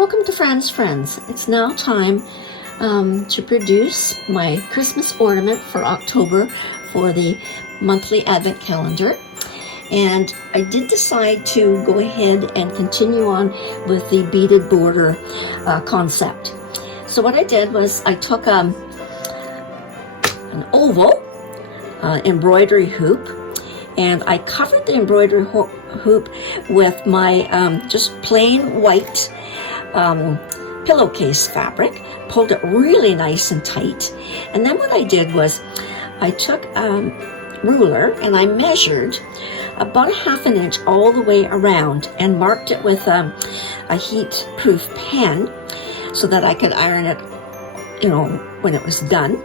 Welcome to Fran's Friends. It's now time to produce my Christmas ornament for October for the monthly Advent calendar. And I did decide to go ahead and continue on with the beaded border concept. So what I did was I took an oval embroidery hoop, and I covered the embroidery hoop with my just plain white pillowcase fabric, pulled it really nice and tight. And then what I did was I took a ruler and I measured about 1/2 inch all the way around and marked it with a heat-proof pen so that I could iron it, when it was done.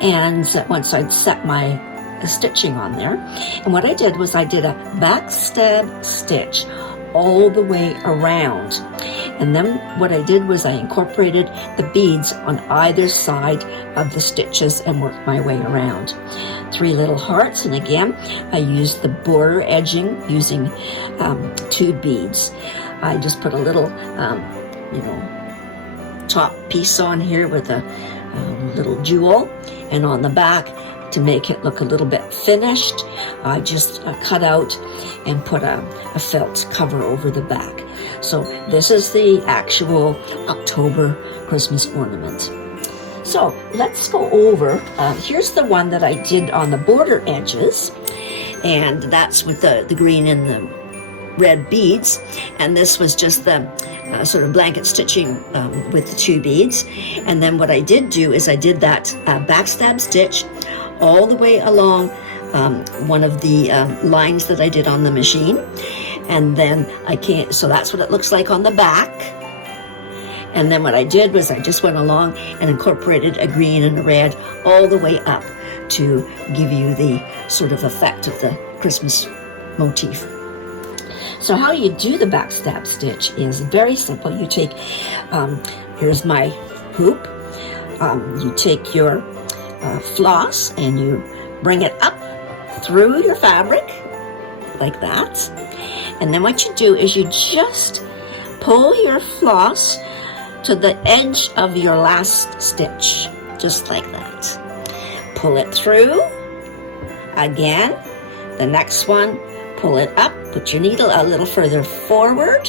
And once I'd set my stitching on there. And what I did was I did a backstab stitch all the way around. And then what I did was I incorporated the beads on either side of the stitches and worked my way around. 3 little hearts, and again, I used the border edging using 2 beads. I just put a little, top piece on here with a little jewel, and on the back, to make it look a little bit finished, I just cut out and put a felt cover over the back. So this is the actual October Christmas ornament. So let's go over, here's the one that I did on the border edges, and that's with the green and the red beads, and this was just the sort of blanket stitching with the 2 beads. And then what I did do is I did that backstab stitch all the way along one of the lines that I did on the machine. And then so that's what it looks like on the back. And then what I did was I just went along and incorporated a green and a red all the way up to give you the sort of effect of the Christmas motif. So how you do the backstab stitch is very simple. You take, here's my hoop, you take your floss and you bring it up through your fabric like that. And then what you do is you just pull your floss to the edge of your last stitch, just like that. Pull it through. Again, the next one, pull it up, put your needle a little further forward,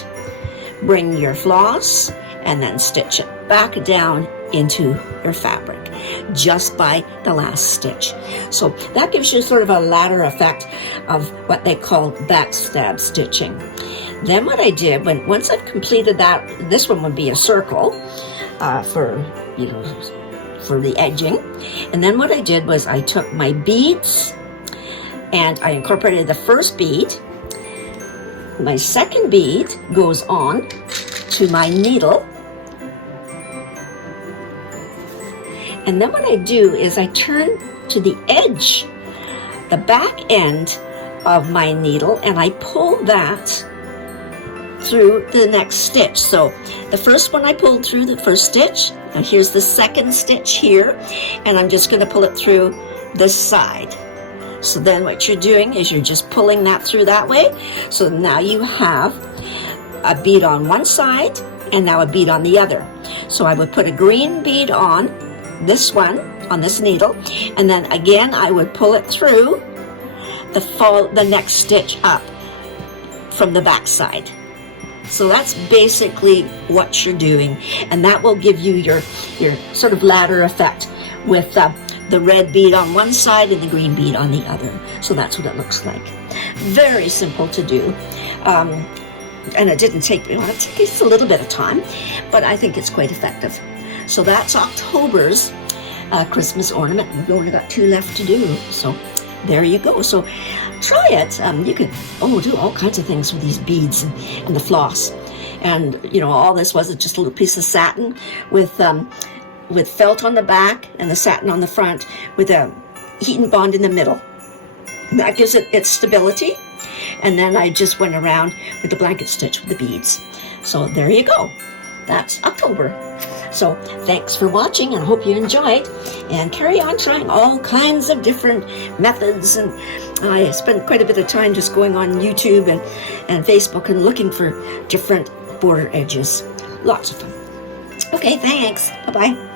bring your floss, and then stitch it back down into your fabric just by the last stitch. So that gives you sort of a ladder effect of what they call backstab stitching. Then what I did, once I've completed that, this one would be a circle for the edging. And then what I did was I took my beads and I incorporated the first bead. My second bead goes on to my needle. And then what I do is I turn to the edge, the back end of my needle, and I pull that through the next stitch. So the first one I pulled through the first stitch, and here's the second stitch here, and I'm just going to pull it through this side. So then what you're doing is you're just pulling that through that way. So now you have a bead on one side and now a bead on the other. So I would put a green bead on this one, on this needle, and then again I would pull it through the next stitch up from the back side. So that's basically what you're doing, and that will give you your sort of ladder effect with the red bead on one side and the green bead on the other. So that's what it looks like. Very simple to do. And it didn't take me, it takes a little bit of time, but I think it's quite effective. So that's October's Christmas ornament. We've only got 2 left to do. So there you go. So try it. You can do all kinds of things with these beads and the floss. And all this was just a little piece of satin with felt on the back and the satin on the front with a heat and bond in the middle. And that gives it its stability. And then I just went around with the blanket stitch with the beads. So there you go. That's October. So thanks for watching, and hope you enjoyed, and carry on trying all kinds of different methods. And I spent quite a bit of time just going on YouTube and Facebook and looking for different border edges. lots of fun. Okay, thanks. Bye-bye.